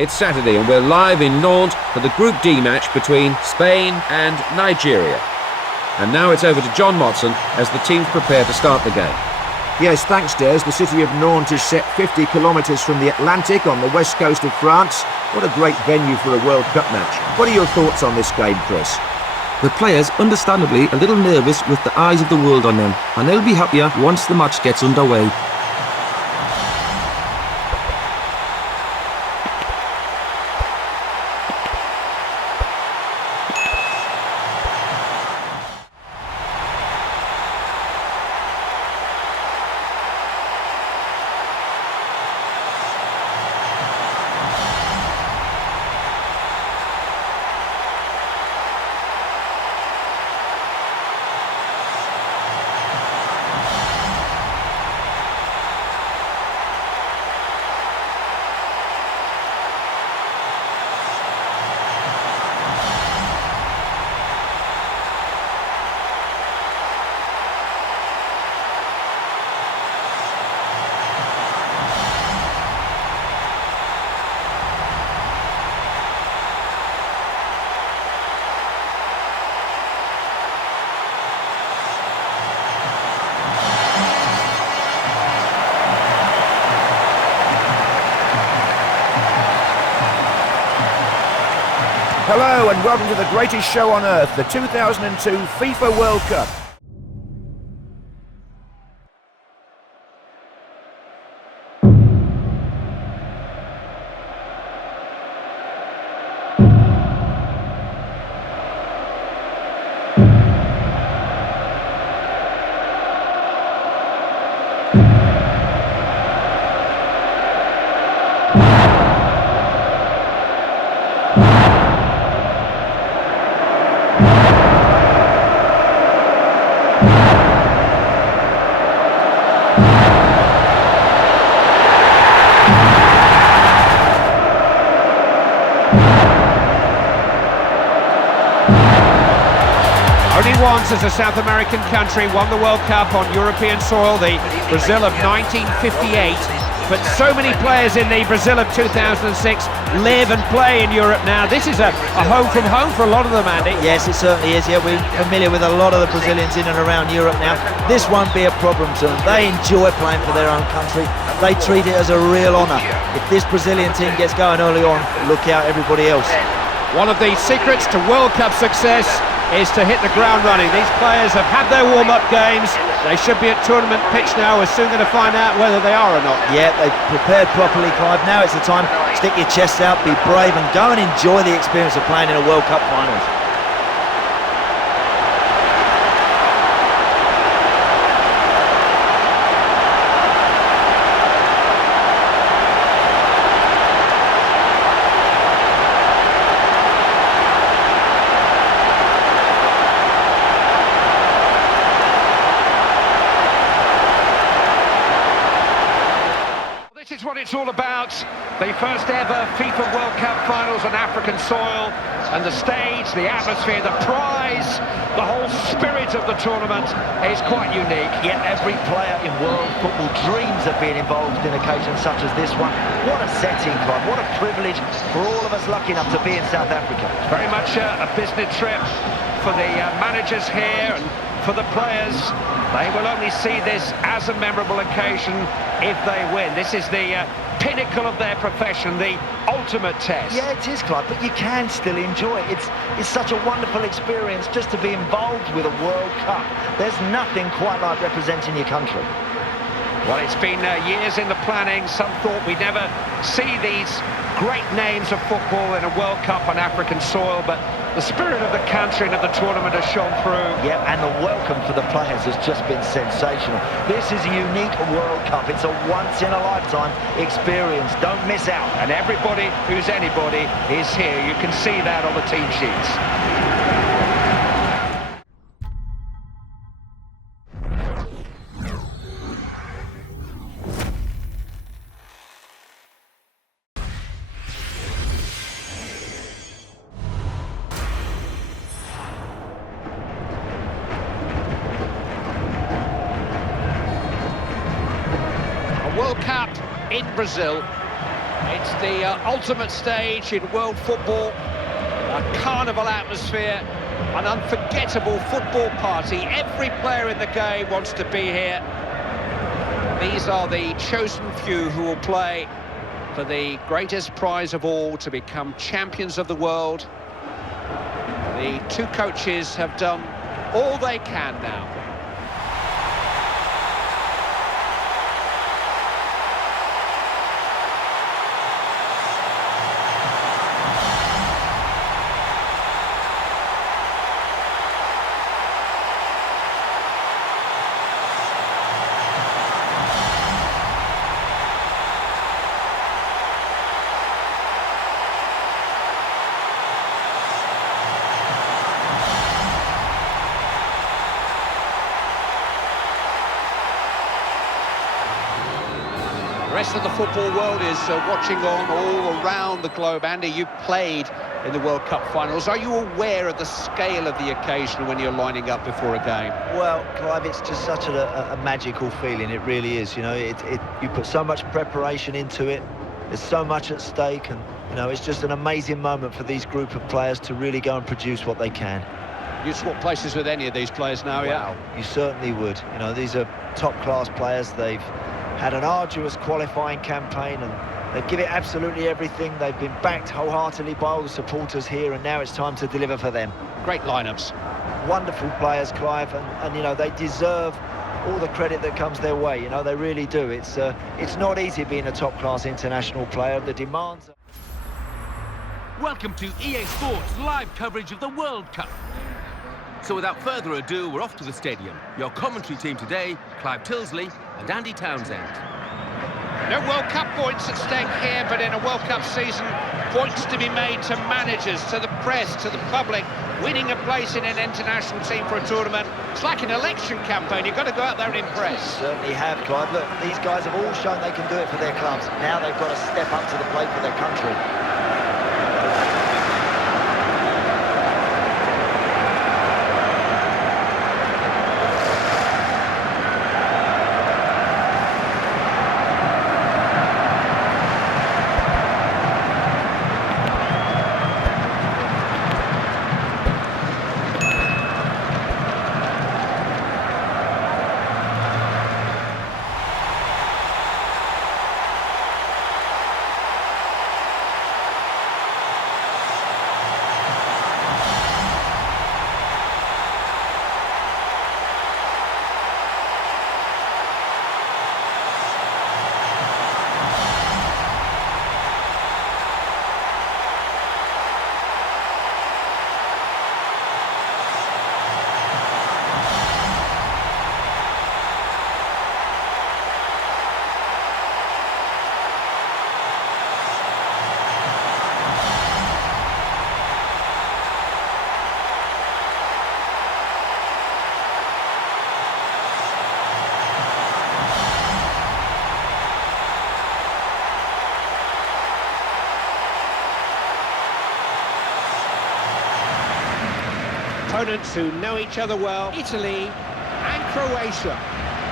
It's Saturday and we're live in Nantes for the Group D match between Spain and Nigeria. And now it's over to John Motson as the teams prepare to start the game. Yes, thanks, Des. The city of Nantes is set 50 kilometres from the Atlantic on the west coast of France. What a great venue for a World Cup match. What are your thoughts on this game, Chris? The players, understandably, a little nervous with the eyes of the world on them, and they'll be happier once the match gets underway. Hello and welcome to the greatest show on earth, the 2002 FIFA World Cup. Only once has a South American country won the World Cup on European soil, the Brazil of 1958. But so many players in the Brazil of 2006 live and play in Europe now. This is a home from home for a lot of them, Andy. Yes, it certainly is. Yeah, we're familiar with a lot of the Brazilians in and around Europe now. This won't be a problem to them. They enjoy playing for their own country. They treat it as a real honour. If this Brazilian team gets going early on, look out everybody else. One of the secrets to World Cup success is to hit the ground running. These players have had their warm-up games. They should be at tournament pitch now. We're soon going to find out whether they are or not. Yeah, they've prepared properly, Clive. Now it's the time. Stick your chest out, be brave, and go and enjoy the experience of playing in a World Cup finals. This is what it's all about. The first ever FIFA World Cup finals on African soil, and the stage, the atmosphere, the prize, the whole spirit of the tournament is quite unique. Yet every player in world football dreams of being involved in occasions such as this one. What a setting, Clive. What a privilege for all of us lucky enough to be in South Africa. Very much a business trip for the managers here and for the players. They will only see this as a memorable occasion if they win. This is the pinnacle of their profession, the ultimate test. Yeah, it is, Clive, but you can still enjoy it. It's such a wonderful experience just to be involved with a World Cup. There's nothing quite like representing your country. Well, it's been years in the planning. Some thought we'd never see these great names of football in a World Cup on African soil, but the spirit of the country and of the tournament has shone through. Yeah, and the welcome for the players has just been sensational. This is a unique World Cup. It's a once-in-a-lifetime experience. Don't miss out. And everybody who's anybody is here. You can see that on the team sheets. World Cup in Brazil. It's the ultimate stage in world football, a carnival atmosphere, an unforgettable football party. Every player in the game wants to be here. These are the chosen few who will play for the greatest prize of all, to become champions of the world. The two coaches have done all they can now. The rest of the football world is watching on all around the globe. Andy, you played in the World Cup finals. Are you aware of the scale of the occasion when you're lining up before a game? Well, Clive, it's just such a magical feeling. It really is. You know, you put so much preparation into it. There's so much at stake, and you know, it's just an amazing moment for these group of players to really go and produce what they can. You'd swap places with any of these players now, yeah? Wow, you certainly would. You know, these are top-class players. They've had an arduous qualifying campaign, and they give it absolutely everything. They've been backed wholeheartedly by all the supporters here, and now it's time to deliver for them. Great lineups. Wonderful players, Clive, and you know, they deserve all the credit that comes their way. You know, they really do. It's not easy being a top-class international player. The demands... Welcome to EA Sports live coverage of the World Cup. So without further ado, we're off to the stadium. Your commentary team today, Clive Tilsley and Andy Townsend. No World Cup points at stake here, but in a World Cup season, points to be made to managers, to the press, to the public. Winning a place in an international team for a tournament, it's like an election campaign. You've got to go out there and impress. Certainly have, Clive. Look, these guys have all shown they can do it for their clubs. Now they've got to step up to the plate for their country. Opponents who know each other well, Italy and Croatia.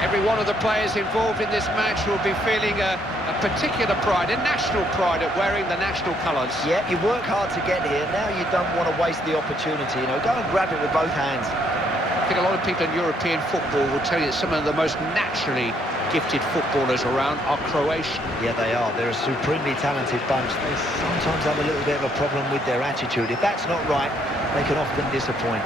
Every one of the players involved in this match will be feeling a particular pride, a national pride at wearing the national colours. Yeah, you work hard to get here. Now you don't want to waste the opportunity. You know, go and grab it with both hands. I think a lot of people in European football will tell you that some of the most naturally gifted footballers around are Croatian. Yeah, they are. They're a supremely talented bunch. They sometimes have a little bit of a problem with their attitude. If that's not right, they can often disappoint.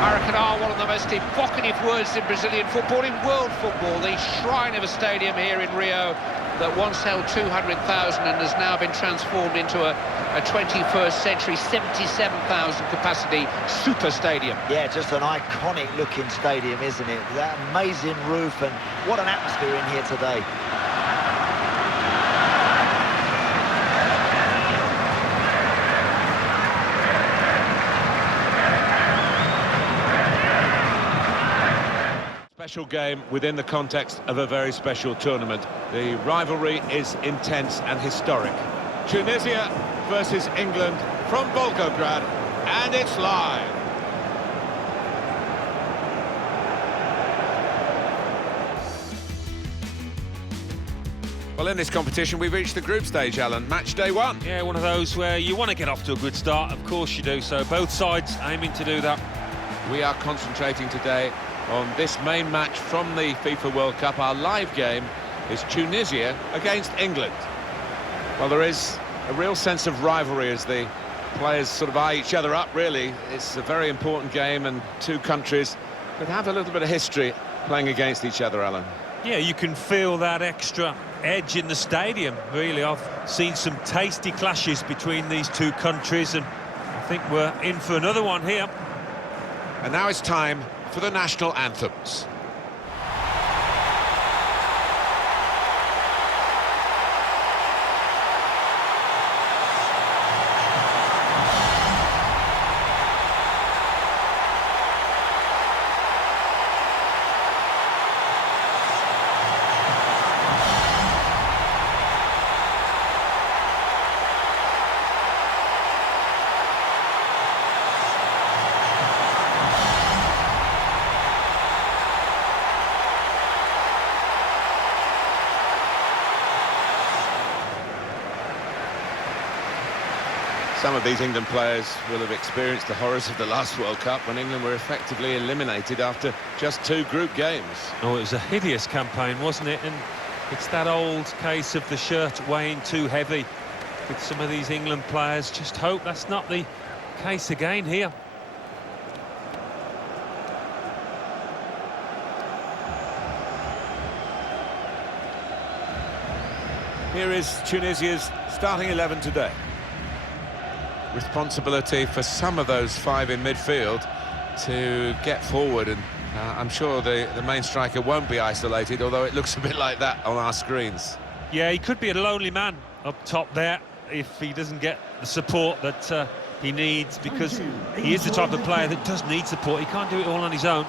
Maracanã, one of the most evocative words in Brazilian football, in world football, the shrine of a stadium here in Rio that once held 200,000 and has now been transformed into a 21st century 77,000 capacity super stadium. Yeah, just an iconic looking stadium, isn't it? That amazing roof, and what an atmosphere in here today. Special game within the context of a very special tournament. The rivalry is intense and historic. Tunisia versus England from Volgograd, and it's live. Well, in this competition, we've reached the group stage, Alan. Match day one. Yeah, one of those where you want to get off to a good start. Of course you do. So both sides aiming to do that. We are concentrating today on this main match from the FIFA World Cup. Our live game is Tunisia against England. Well, there is a real sense of rivalry as the players sort of eye each other up, really. It's a very important game, and two countries that have a little bit of history playing against each other, Alan. Yeah, you can feel that extra edge in the stadium, really. I've seen some tasty clashes between these two countries, and I think we're in for another one here. And now it's time for the national anthems. Some of these England players will have experienced the horrors of the last World Cup when England were effectively eliminated after just 2 group games. Oh, it was a hideous campaign, wasn't it? And it's that old case of the shirt weighing too heavy with some of these England players. Just hope that's not the case again here. Here is Tunisia's starting 11 today. Responsibility for some of those 5 in midfield to get forward, and I'm sure the main striker won't be isolated, although it looks a bit like that on our screens. Yeah, he could be a lonely man up top there if he doesn't get the support that he needs, because he is the type of player that does need support. He can't do it all on his own.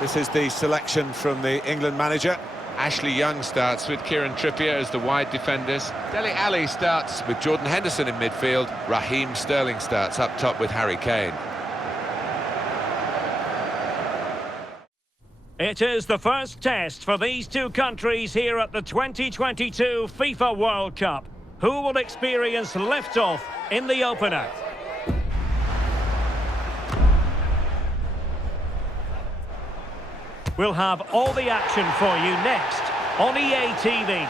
This is the selection from the England manager. Ashley Young starts with Kieran Trippier as the wide defenders. Dele Alli starts with Jordan Henderson in midfield. Raheem Sterling starts up top with Harry Kane. It is the first test for these two countries here at the 2022 FIFA World Cup. Who will experience liftoff in the opener? We'll have all the action for you next on EA TV.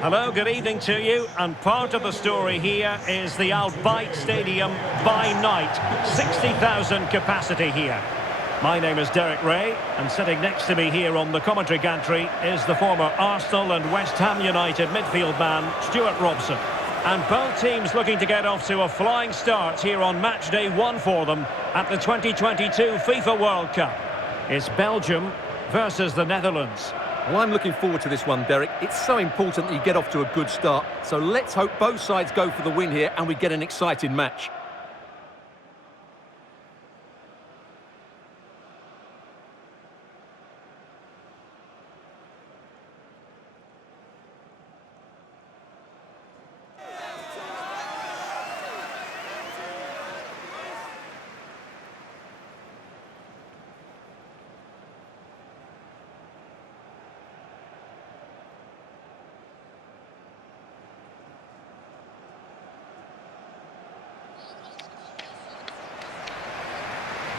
Hello, good evening to you, and part of the story here is the Al Bayt Stadium by night. 60,000 capacity here. My name is Derek Ray, and sitting next to me here on the commentary gantry is the former Arsenal and West Ham United midfield man, Stuart Robson. And both teams looking to get off to a flying start here on match day 1 for them at the 2022 FIFA World Cup. It's Belgium versus the Netherlands. Well, I'm looking forward to this one, Derek. It's so important that you get off to a good start. So let's hope both sides go for the win here and we get an exciting match.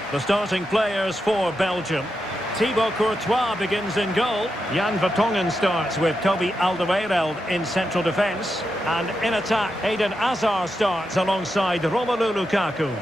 The starting players for Belgium. Thibaut Courtois begins in goal. Jan Vertonghen starts with Toby Alderweireld in central defence. And in attack, Eden Hazard starts alongside Romelu Lukaku.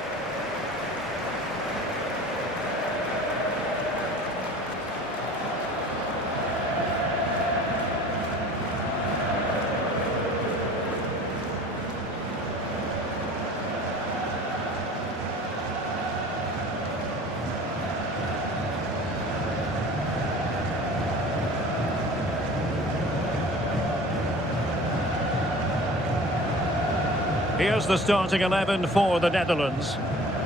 Here's the starting 11 for the Netherlands.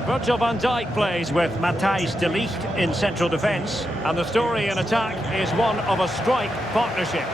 Virgil van Dijk plays with Matthijs de Ligt in central defence. And the story in attack is one of a strike partnership.